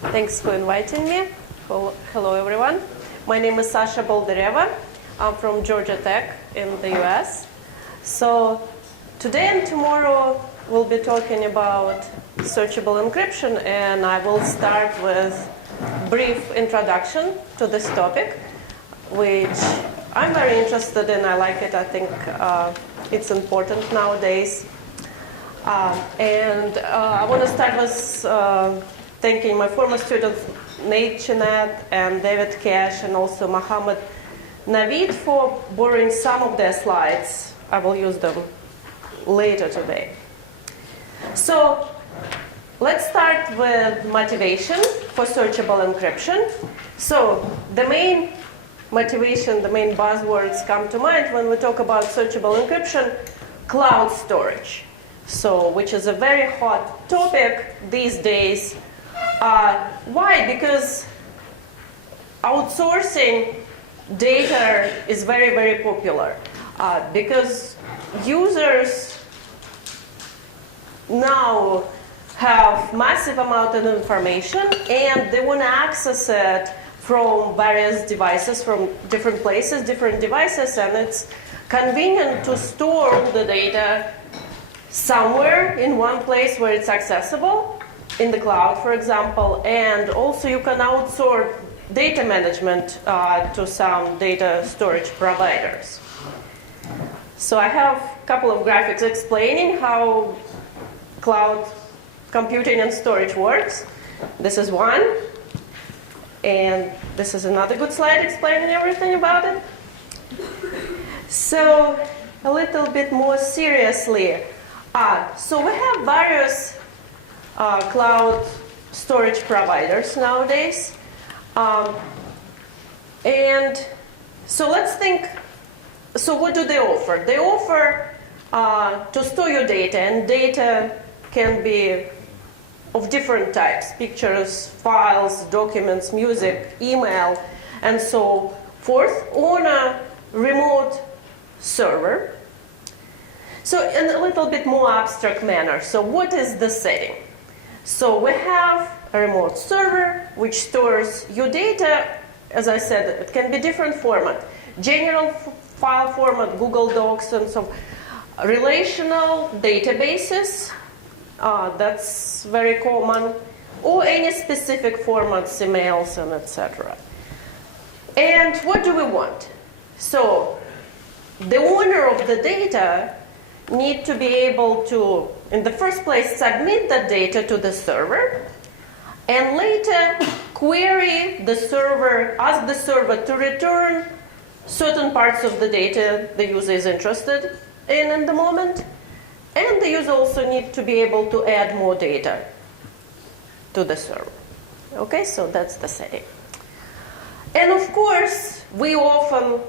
Thanks for inviting me. Hello, everyone. My name is Alexanda Boldyreva. I'm from Georgia Tech in the US. So today and tomorrow we'll be talking about searchable encryption, and I will start with a brief introduction to this topic, which I'm very interested in. I like it. I think it's important nowadays. I want to start with thanking my former students, Nate Chinet and David Cash, and also Mohammed Navid for borrowing some of their slides. I will use them later today. So let's start with motivation for searchable encryption. So the main motivation, the main buzzwords come to mind when we talk about searchable encryption: cloud storage. So, which is a very hot topic these days. Why? Because outsourcing data is very, very popular. Because users now have massive amount of information and they want to access it from various devices, from different places, different devices, and it's convenient to store all the data somewhere in one place where it's accessible, in the cloud, for example, and also you can outsource data management to some data storage providers. So I have a couple of graphics explaining how cloud computing and storage works. This is one, and this is another good slide explaining everything about it. So a little bit more seriously, so we have various cloud storage providers nowadays. And so let's think, so what do they offer? They offer to store your data, and data can be of different types: pictures, files, documents, music, email, and so forth, on a remote server. So in a little bit more abstract manner, so what is the setting? So we have a remote server which stores your data. As I said, it can be different format: general file format, Google Docs, and so relational databases, that's very common, or any specific formats, emails, and etc. And what do we want? So the owner of the data need to be able to, in the first place, submit the data to the server, and later query the server, ask the server to return certain parts of the data the user is interested in the moment, and the user also need to be able to add more data to the server. Okay, so that's the setting. And of course, we often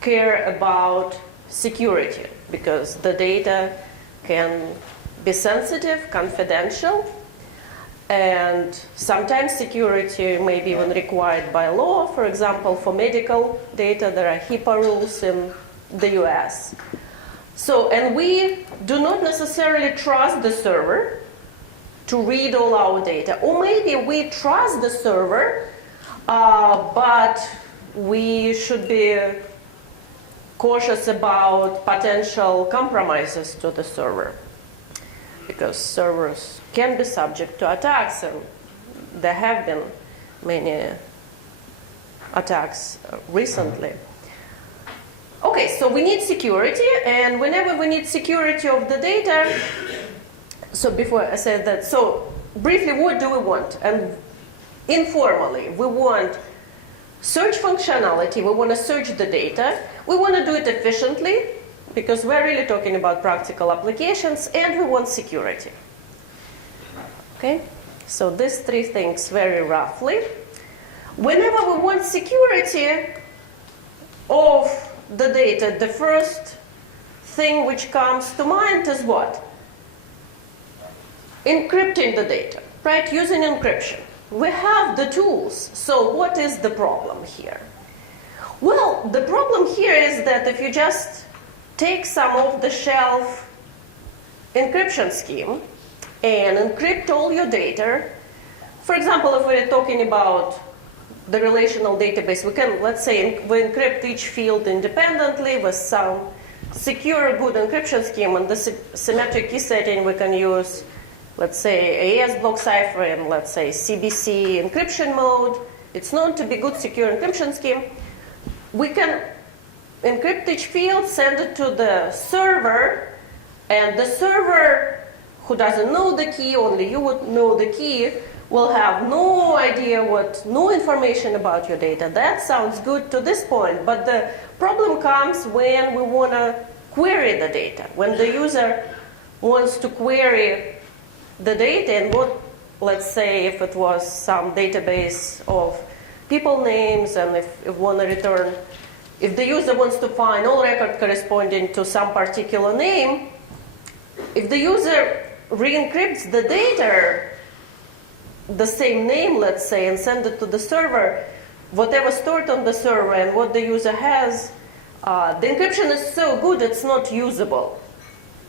care about security, because the data can be sensitive, confidential, and sometimes security may be even required by law. For example, for medical data, there are HIPAA rules in the US. So, and we do not necessarily trust the server to read all our data. Or maybe we trust the server, but we should be cautious about potential compromises to the server, because servers can be subject to attacks, and there have been many attacks recently. Okay, so we need security, and whenever we need security of the data, so before I said that, so briefly, what do we want? And informally, we want search functionality. We want to search the data. We want to do it efficiently, because we're really talking about practical applications, and we want security. Okay, so these three things very roughly. Whenever we want security of the data, the first thing which comes to mind is what? Encrypting the data, right? Using encryption. We have the tools. So what is the problem here? Well, the problem here is that if you just take some off-the-shelf encryption scheme and encrypt all your data For example, if we're talking about the relational database, we can, let's say, we encrypt each field independently with some secure, good encryption scheme. And the symmetric key setting, we can use, let's say, AES block cipher and, let's say, CBC encryption mode. It's known to be good secure encryption scheme. We can encrypt each field, send it to the server, and the server, who doesn't know the key, only you would know the key, will have no idea no information about your data. That sounds good to this point, but the problem comes when we want to query the data. When the user wants to query the data, and let's say if it was some database of people names, and if the user wants to find all records corresponding to some particular name, if the user re-encrypts the data, the same name, let's say, and send it to the server, whatever stored on the server and what the user has, the encryption is so good it's not usable.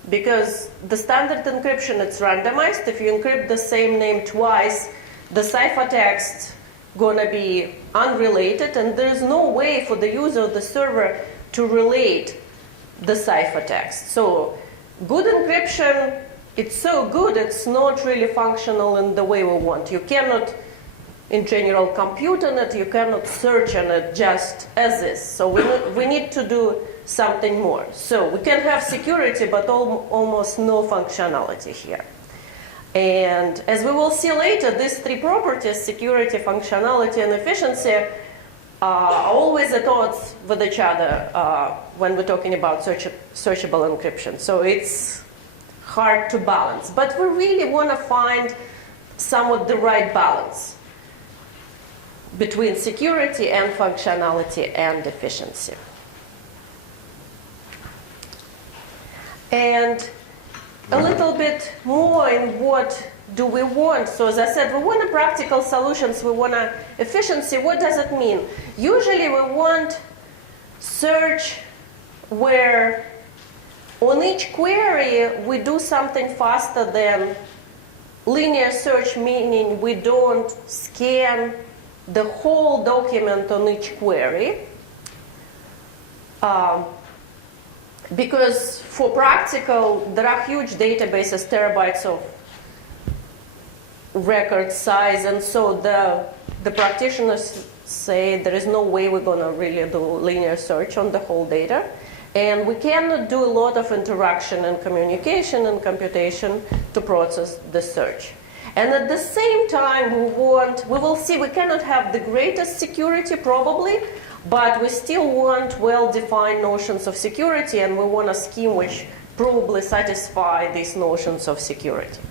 Because the standard encryption, it's randomized. If you encrypt the same name twice, the ciphertext gonna be unrelated, and there's no way for the user or the server to relate the ciphertext. So good encryption, it's so good, it's not really functional in the way we want. You cannot, in general, compute on it. You cannot search on it just as is. So we need to do something more. So we can have security, but almost no functionality here. And as we will see later, these three properties, security, functionality, and efficiency, are always at odds with each other when we're talking about searchable encryption. So it's hard to balance. But we really want to find somewhat the right balance between security and functionality and efficiency. And a little bit more in what do we want. So as I said, we want practical solutions, we want efficiency. What does it mean? Usually we want search where on each query we do something faster than linear search, meaning we don't scan the whole document on each query. Because for practical, there are huge databases, terabytes of record size, and so the practitioners say there is no way we're going to really do linear search on the whole data. And we cannot do a lot of interaction and communication and computation to process the search. And at the same time, we will see we cannot have the greatest security probably, but we still want well-defined notions of security, and we want a scheme which probably satisfy these notions of security.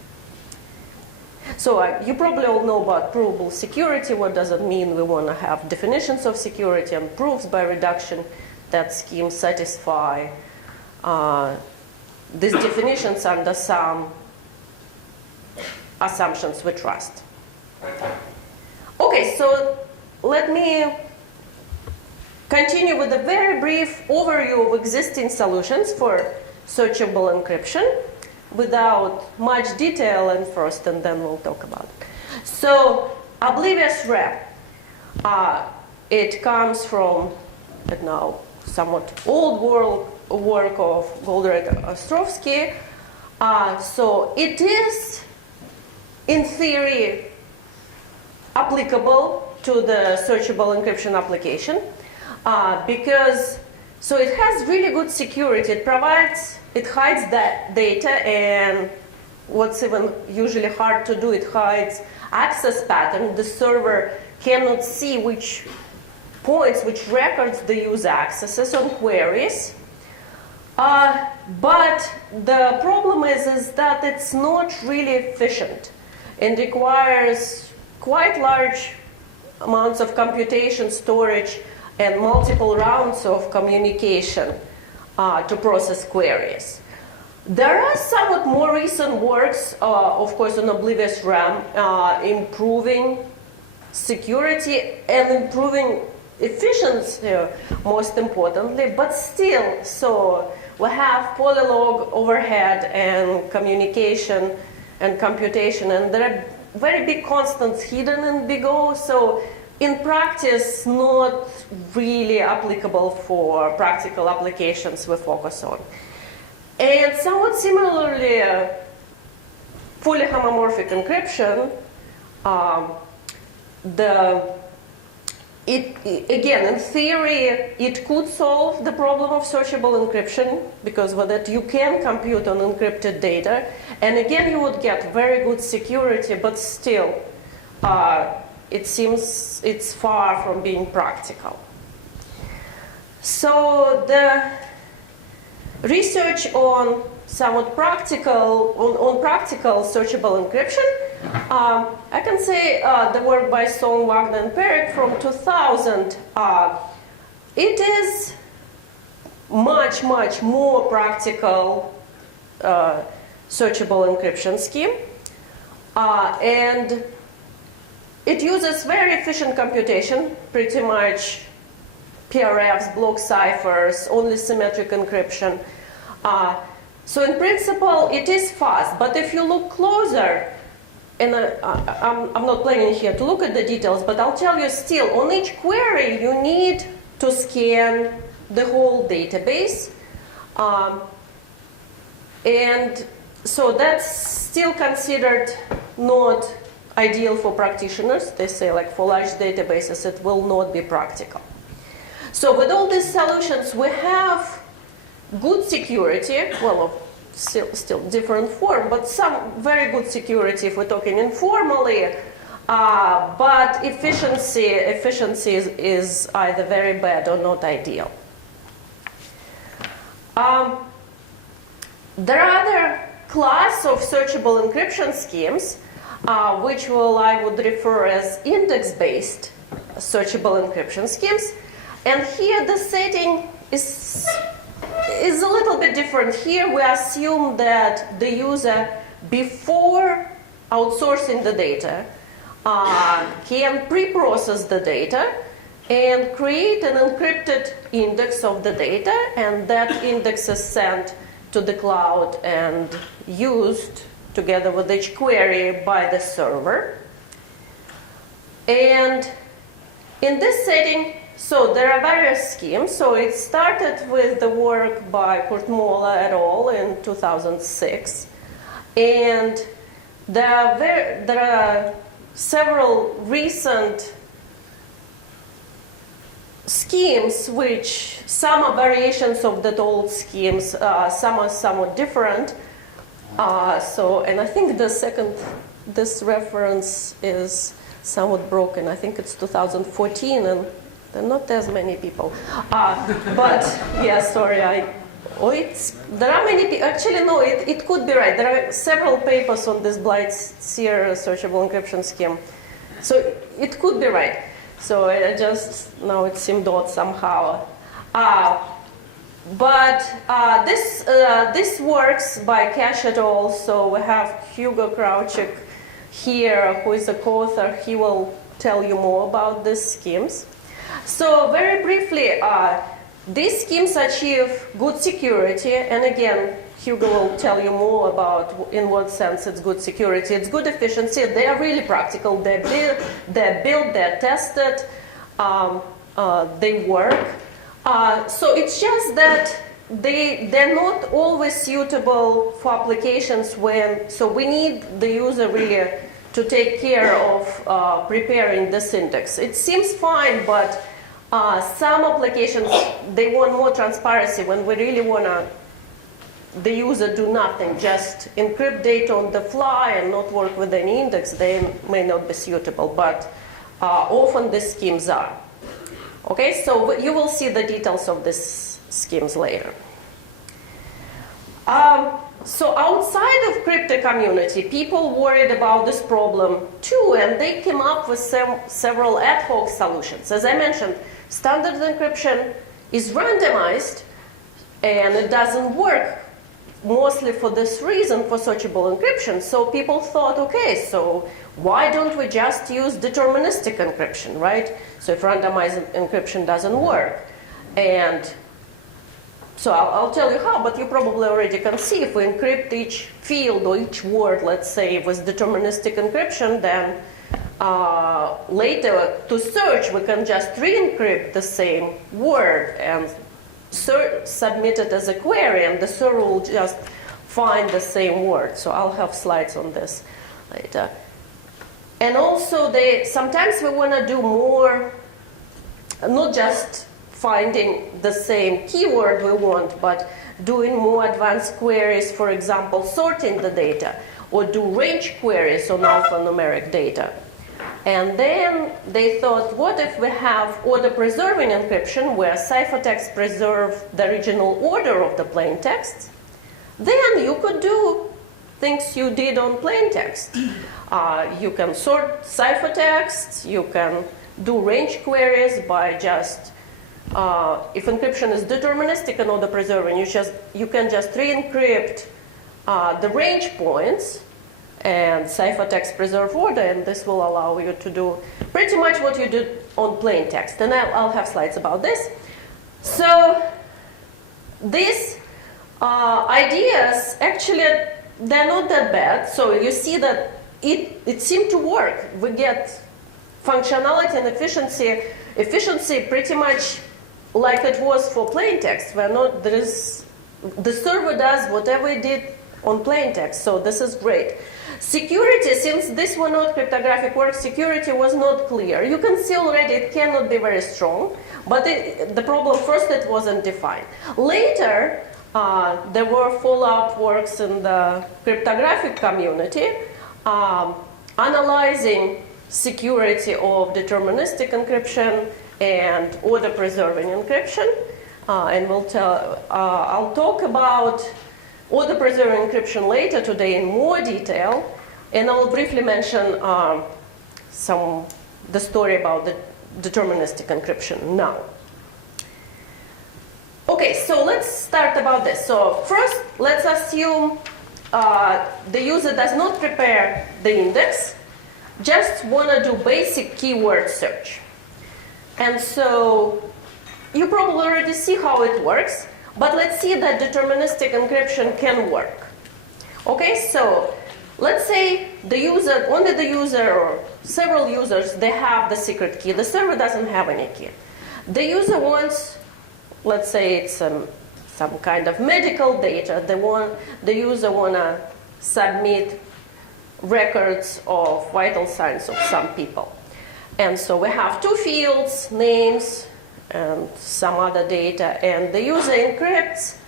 So you probably all know about provable security. What does it mean? We want to have definitions of security and proofs by reduction. That scheme satisfy these definitions under some assumptions we trust. Okay, so let me continue with a very brief overview of existing solutions for searchable encryption without much detail, and then we'll talk about it. So oblivious wrap, it comes from now somewhat old work of Goldberg-Ostrovsky. So it is, in theory, applicable to the searchable encryption application because it has really good security. It hides that data, and what's even usually hard to do, it hides access pattern. The server cannot see which points, which records the user accesses on queries. But the problem is that it's not really efficient and requires quite large amounts of computation, storage, and multiple rounds of communication to process queries. There are somewhat more recent works, of course, on oblivious RAM, improving security and improving efficiency, most importantly, but still, so we have polylog overhead and communication and computation, and there are very big constants hidden in big O, so in practice, not really applicable for practical applications we focus on. And somewhat similarly, fully homomorphic encryption, again, in theory, it could solve the problem of searchable encryption, because with it you can compute on encrypted data, and again you would get very good security, but still, it seems it's far from being practical. So the research on somewhat practical, on practical searchable encryption, I can say the work by Sohn, Wagner, and Perec from 2000, it is much, much more practical searchable encryption scheme. And it uses very efficient computation, pretty much PRFs, block ciphers, only symmetric encryption. So in principle, it is fast, but if you look closer, and I'm not planning here to look at the details, but I'll tell you still, on each query, you need to scan the whole database. And so that's still considered not ideal for practitioners. They say, like, for large databases, it will not be practical. So with all these solutions, we have good security, well, still different form, but some very good security if we're talking informally, but efficiency is either very bad or not ideal. There are other class of searchable encryption schemes, which I would refer as index-based searchable encryption schemes. And here the setting is a little bit different. Here we assume that the user, before outsourcing the data, can pre-process the data and create an encrypted index of the data, and that index is sent to the cloud and used together with each query by the server. And in this setting, so there are various schemes. So it started with the work by Kurtmola et al. In 2006. And there are several recent schemes, which some are variations of the old schemes, some are somewhat different. And I think this reference is somewhat broken. I think it's 2014, and there are not as many people. But yeah, sorry, there are many people. Actually, no, it could be right. There are several papers on this Blight-Sear searchable encryption scheme. So it could be right. So now it seemed odd somehow. But this works by Cash et al. So we have Hugo Krawczyk here, who is a co-author. He will tell you more about these schemes. So very briefly, these schemes achieve good security, and again, Hugo will tell you more about in what sense it's good security. It's good efficiency. They are really practical. They're built, they're tested, they work. So it's just that they're not always suitable for applications so we need the user really to take care of preparing this index. It seems fine, but some applications, they want more transparency when we really want the user do nothing, just encrypt data on the fly and not work with any index. They may not be suitable, but often these schemes are. Okay, so you will see the details of these schemes later. So outside of crypto community, people worried about this problem too, and they came up with several ad hoc solutions. As I mentioned, standard encryption is randomized, and it doesn't work mostly for this reason, for searchable encryption. So people thought, okay, so why don't we just use deterministic encryption, right? So if randomized encryption doesn't work, and So I'll tell you how, but you probably already can see if we encrypt each field or each word, let's say, with deterministic encryption, then later to search, we can just re-encrypt the same word and submit it as a query, and the server will just find the same word. So I'll have slides on this later. And also, sometimes we want to do more, not just finding the same keyword we want, but doing more advanced queries, for example, sorting the data, or do range queries on alphanumeric data. And then they thought, what if we have order-preserving encryption, where ciphertext preserve the original order of the plain text? Then you could do things you did on plain text. You can sort ciphertext, you can do range queries by just, if encryption is deterministic and order preserving, you can just re-encrypt the range points and ciphertext preserve order, and this will allow you to do pretty much what you did on plain text. And I'll have slides about this. So these ideas, actually, they're not that bad. So you see that it seemed to work. We get functionality and efficiency pretty much like it was for plain text. The server does whatever it did on plain text, so this is great. Security, since this were not cryptographic work, security was not clear. You can see already it cannot be very strong, but the problem first, it wasn't defined. Later, there were follow-up works in the cryptographic community analyzing security of deterministic encryption and order-preserving encryption. And I'll talk about order-preserving encryption later today in more detail, and I'll briefly mention the story about the deterministic encryption now. Okay, so let's start about this. So first, let's assume the user does not prepare the index, just want to do basic keyword search. And so you probably already see how it works, but let's see that deterministic encryption can work. Okay, so let's say only the user or several users, they have the secret key. The server doesn't have any key. The user wants, let's say it's some kind of medical data. The user want to submit records of vital signs of some people. And so we have two fields, names and some other data, and the user encrypts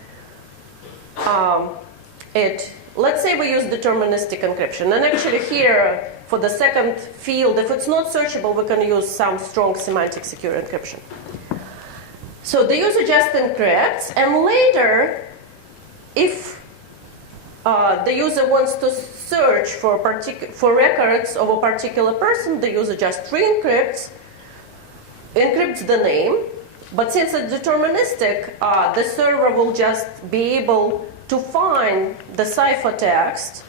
it. Let's say we use deterministic encryption. And actually here, for the second field, if it's not searchable, we can use some strong semantic secure encryption. So the user just encrypts, and later, if the user wants to search for records of a particular person, the user just re-encrypts, encrypts the name. But since it's deterministic, the server will just be able to find the ciphertext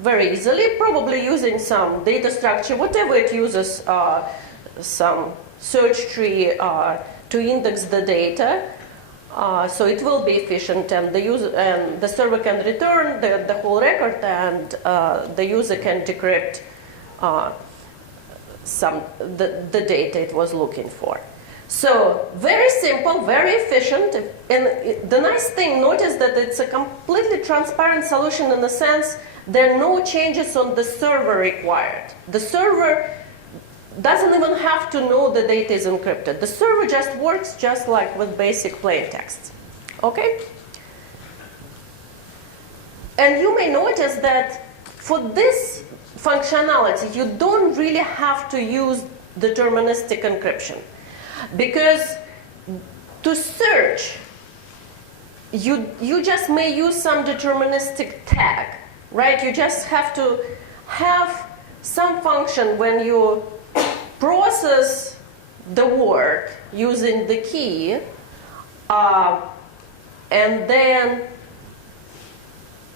very easily, probably using some data structure, whatever it uses, some search tree to index the data. So it will be efficient, and the server can return the whole record, and the user can decrypt the data it was looking for. So very simple, very efficient, and the nice thing, notice that it's a completely transparent solution in the sense there are no changes on the server required. The server doesn't even have to know the data is encrypted. The server just works just like with basic plain text. Okay? And you may notice that for this functionality, you don't really have to use deterministic encryption. Because to search, you just may use some deterministic tag, right? You just have to have some function when you process the word using the key, and then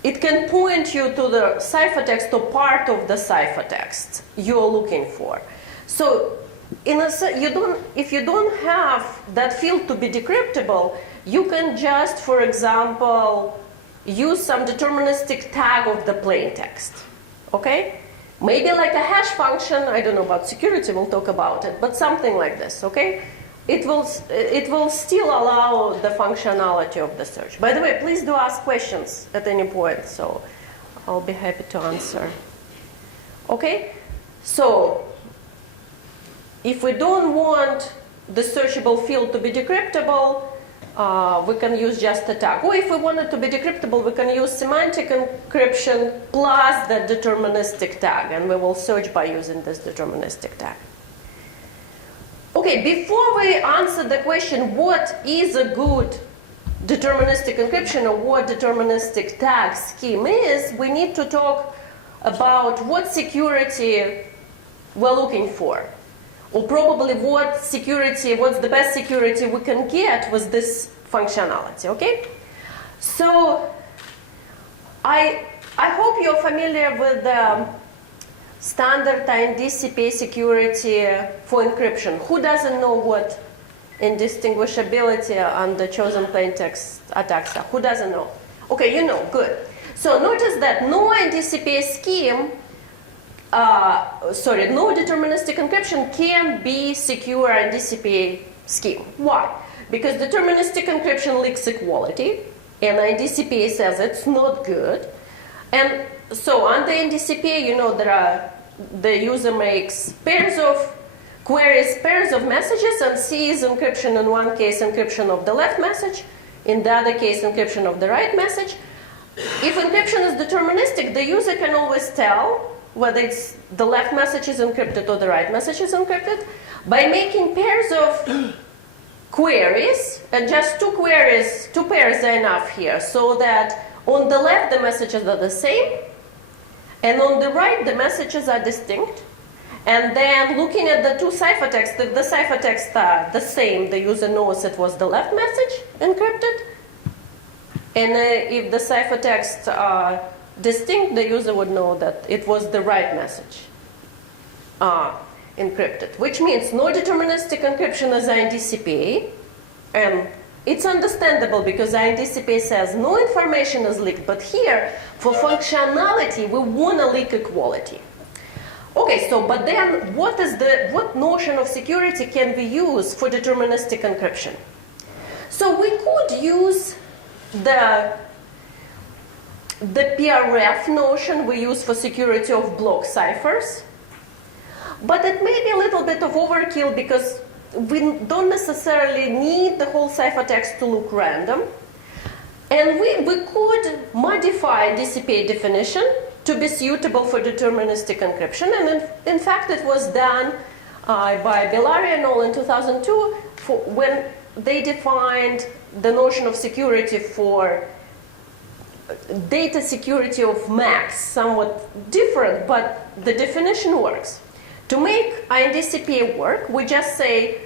it can point you to the ciphertext or part of the ciphertext you're looking for. So if you don't have that field to be decryptable, you can just, for example, use some deterministic tag of the plain text. Okay? Maybe like a hash function. I don't know about security, we'll talk about it, but something like this. Okay? It will still allow the functionality of the search. By the way, please do ask questions at any point, so I'll be happy to answer. Okay? So, if we don't want the searchable field to be decryptable, we can use just a tag. Or if we want it to be decryptable, we can use semantic encryption plus the deterministic tag, and we will search by using this deterministic tag. Okay, before we answer the question, what is a good deterministic encryption or what deterministic tag scheme is, we need to talk about what security we're looking for. Or probably what's the best security we can get with this functionality, okay? So, I hope you're familiar with the standard INDCP security for encryption. Who doesn't know what indistinguishability and the chosen plaintext attacks are? Who doesn't know? Okay, you know, good. So notice that no INDCP scheme, no deterministic encryption can be secure INDCP scheme. Why? Because deterministic encryption leaks equality, and INDCP says it's not good. And so under INDCP, you know, the user makes pairs of queries, pairs of messages, and sees encryption in one case, encryption of the left message, in the other case, encryption of the right message. If encryption is deterministic, the user can always tell whether it's the left message is encrypted or the right message is encrypted by making pairs of queries, and just two pairs are enough here, so that on the left the messages are the same, and on the right the messages are distinct. And then looking at the two ciphertexts, if the ciphertexts are the same, the user knows it was the left message encrypted. And if the ciphertexts are distinct, the user would know that it was the right message encrypted. Which means no deterministic encryption is INDCP. And it's understandable because INDCP says no information is leaked. But here, for functionality, we want to leak equality. Okay, so but then what notion of security can we use for deterministic encryption? So we could use the PRF notion we use for security of block ciphers, but it may be a little bit of overkill because we don't necessarily need the whole ciphertext to look random, and we could modify DCP definition to be suitable for deterministic encryption, and in fact it was done by Bar-Ilan in 2002 when they defined the notion of security for data security of MACs, somewhat different, but the definition works. To make INDCP work, we just say,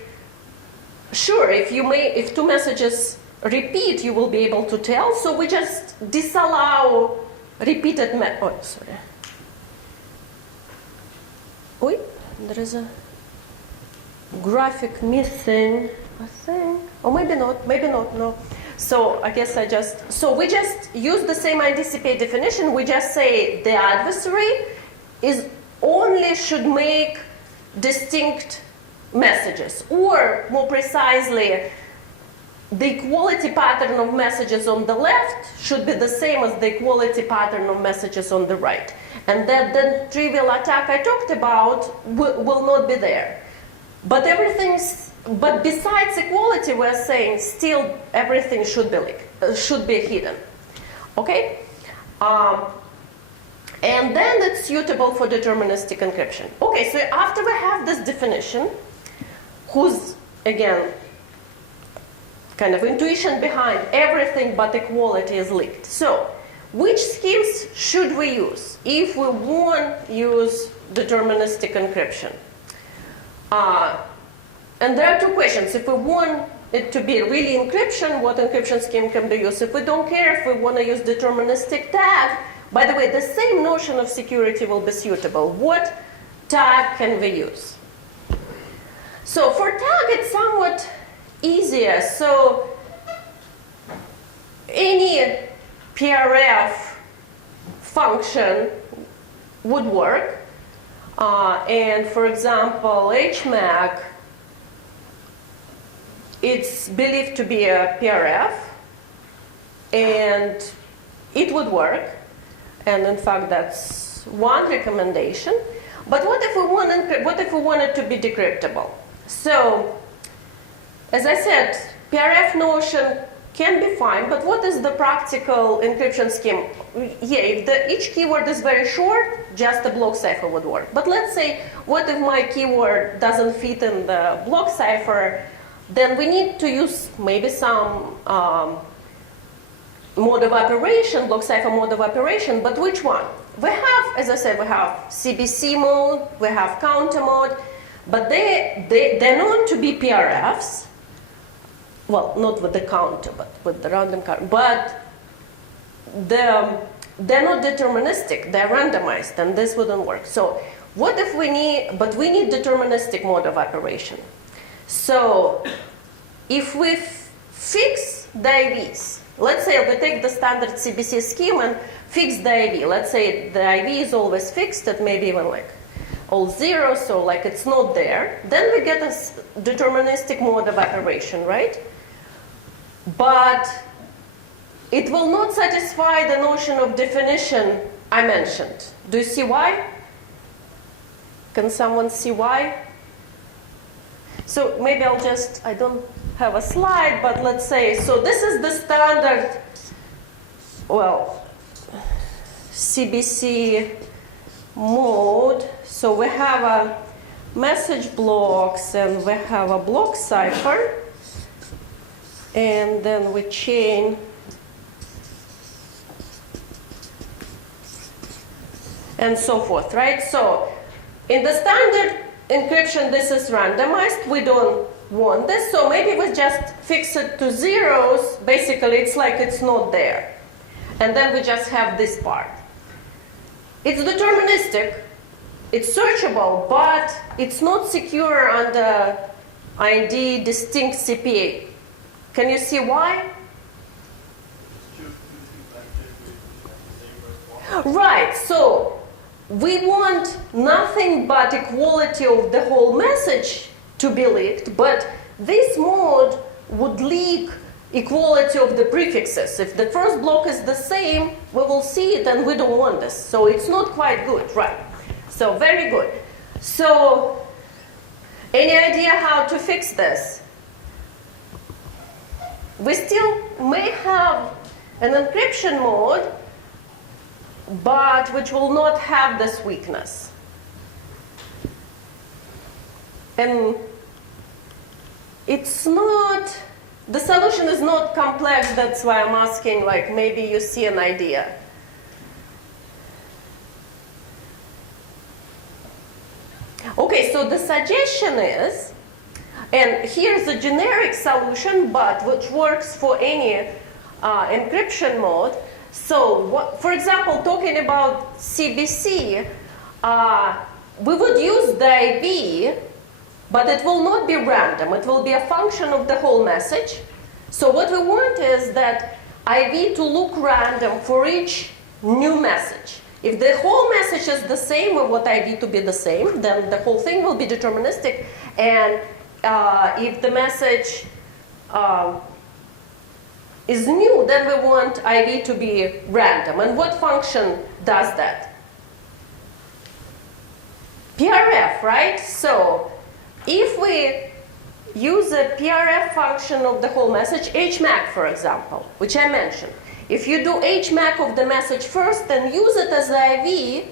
sure, if two messages repeat, you will be able to tell, so we just disallow repeated Wait, there is a graphic missing, I think. Or maybe not, no. So I guess we just use the same INDCP definition. We just say the adversary should make distinct messages. Or more precisely, the equality pattern of messages on the left should be the same as the equality pattern of messages on the right. And that the trivial attack I talked about will not be there. But besides equality, we're saying still everything should be hidden. Okay? And then it's suitable for deterministic encryption. Okay, so after we have this definition, whose, again, kind of intuition behind everything but equality is leaked. So, which schemes should we use if we want to use deterministic encryption? And there are two questions. If we want it to be really encryption, what encryption scheme can be used? If we don't care, if we want to use deterministic tag, by the way, the same notion of security will be suitable. What tag can we use? So for tag, it's somewhat easier. So any PRF function would work. And for example, HMAC, it's believed to be a PRF, and it would work. And in fact, that's one recommendation. But what if we want it to be decryptable? So, as I said, PRF notion can be fine, but what is the practical encryption scheme? Yeah, if each keyword is very short, just a block cipher would work. But let's say, what if my keyword doesn't fit in the block cipher? Then we need to use maybe some mode of operation, block cipher mode of operation, but which one? We have, as I said, we have CBC mode, we have counter mode, but they're known to be PRFs. Well, not with the counter, but with the random counter. But they're not deterministic, they're randomized, and this wouldn't work. So what if we need deterministic mode of operation. So if we fix the IVs, let's say we take the standard CBC scheme and fix the IV. Let's say the IV is always fixed at maybe even like all zero, so like it's not there. Then we get a deterministic mode of operation, right? But it will not satisfy the notion of definition I mentioned. Do you see why? Can someone see why? So maybe I don't have a slide, but let's say, so this is the standard, well, CBC mode. So we have a message blocks and we have a block cipher. And then we chain and so forth, right? So in the standard encryption, this is randomized. We don't want this, so maybe we just fix it to zeros. Basically, it's like it's not there. And then we just have this part. It's deterministic, it's searchable, but it's not secure under IND distinct CPA. Can you see why? Right, so we want nothing but equality of the whole message to be leaked, but this mode would leak equality of the prefixes. If the first block is the same, we will see it and we don't want this. So it's not quite good, right? So very good. So any idea how to fix this? We still may have an encryption mode, but which will not have this weakness. And it's not, the solution is not complex, that's why I'm asking, like, maybe you see an idea. Okay, so the suggestion is, and here's a generic solution, but which works for any encryption mode. So, for example, talking about CBC, we would use the IV, but it will not be random. It will be a function of the whole message. So what we want is that IV to look random for each new message. If the whole message is the same, we want IV to be the same, then the whole thing will be deterministic. And if the message is new, then we want IV to be random. And what function does that? PRF, right? So if we use a PRF function of the whole message, HMAC, for example, which I mentioned, if you do HMAC of the message first and use it as IV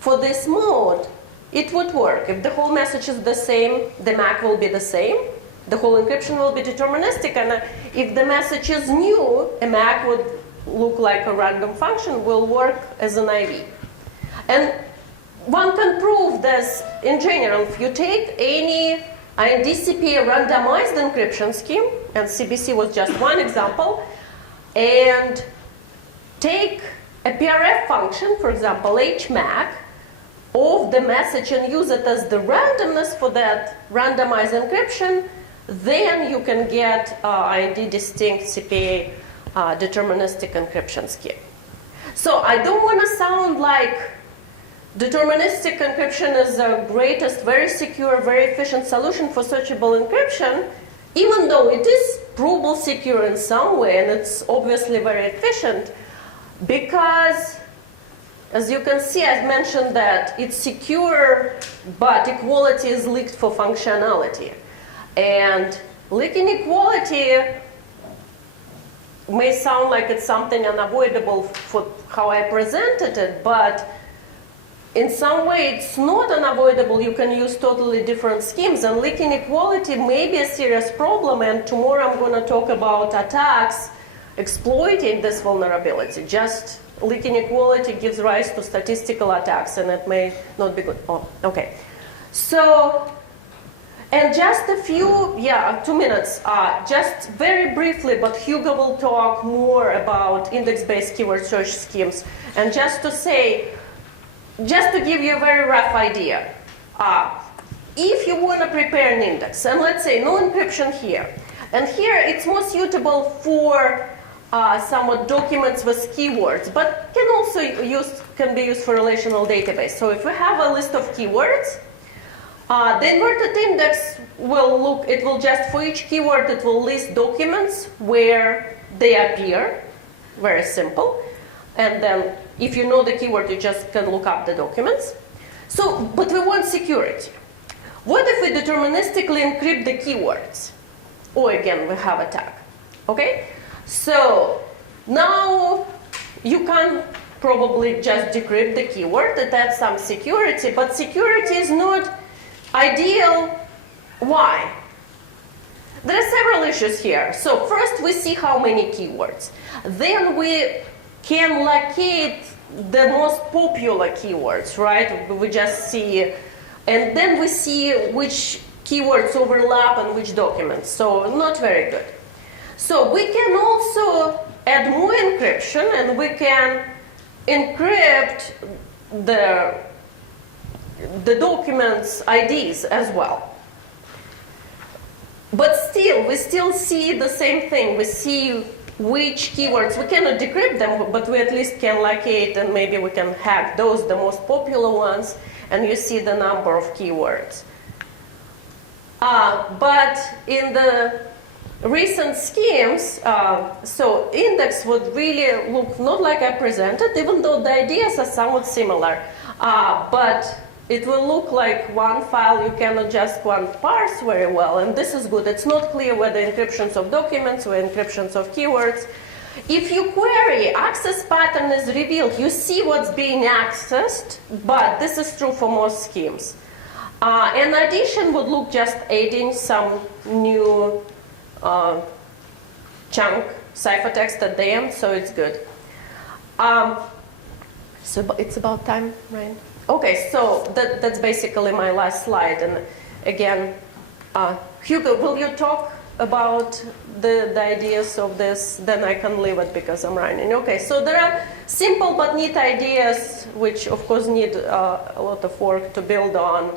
for this mode, it would work. If the whole message is the same, the MAC will be the same. The whole encryption will be deterministic. And if the message is new, a MAC would look like a random function, will work as an IV. And one can prove this in general. If you take any IND-CPA randomized encryption scheme, and CBC was just one example, and take a PRF function, for example, HMAC, of the message and use it as the randomness for that randomized encryption, then you can get IND distinct CPA deterministic encryption scheme. So I don't want to sound like deterministic encryption is the greatest, very secure, very efficient solution for searchable encryption, even though it is provable secure in some way, and it's obviously very efficient, because, as you can see, I've mentioned that it's secure, but equality is leaked for functionality. And leaking equality may sound like it's something unavoidable for how I presented it, but in some way it's not unavoidable. You can use totally different schemes, and leaking equality may be a serious problem, and tomorrow I'm going to talk about attacks exploiting this vulnerability. Just leaking equality gives rise to statistical attacks, and it may not be good. Oh, okay. So, and just a few, 2 minutes, just very briefly, but Hugo will talk more about index-based keyword search schemes. And just to say, just to give you a very rough idea, if you want to prepare an index, and let's say no encryption here, and here it's more suitable for somewhat documents with keywords, but can also be used for relational database. So if we have a list of keywords, the inverted index will just, for each keyword, it will list documents where they appear, very simple. And then if you know the keyword, you just can look up the documents. So, but we want security. What if we deterministically encrypt the keywords? Or again, we have a tag, okay? So now you can probably just decrypt the keyword, that adds some security, but security is not ideal. Why? There are several issues here. So first we see how many keywords. Then we can locate the most popular keywords, right? We just see, and then we see which keywords overlap and which documents. So not very good. So we can also add more encryption, and we can encrypt the documents' IDs as well. But still, we still see the same thing. We see which keywords, we cannot decrypt them, but we at least can locate, and maybe we can hack those, the most popular ones, and you see the number of keywords. But in the recent schemes, so index would really look not like I presented, even though the ideas are somewhat similar, but it will look like one file you cannot just parse very well, and this is good. It's not clear whether encryptions of documents or encryptions of keywords. If you query, access pattern is revealed. You see what's being accessed, but this is true for most schemes. And addition would look just adding some new chunk ciphertext at the end, so it's good. So it's about time, right? Okay, so that's basically my last slide. And again, Hugo, will you talk about the ideas of this? Then I can leave it because I'm running. Okay, so there are simple but neat ideas, which of course need a lot of work to build on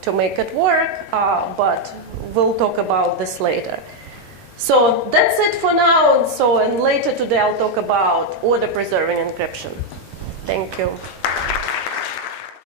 to make it work, but we'll talk about this later. So that's it for now. And later today I'll talk about order preserving encryption. Thank you.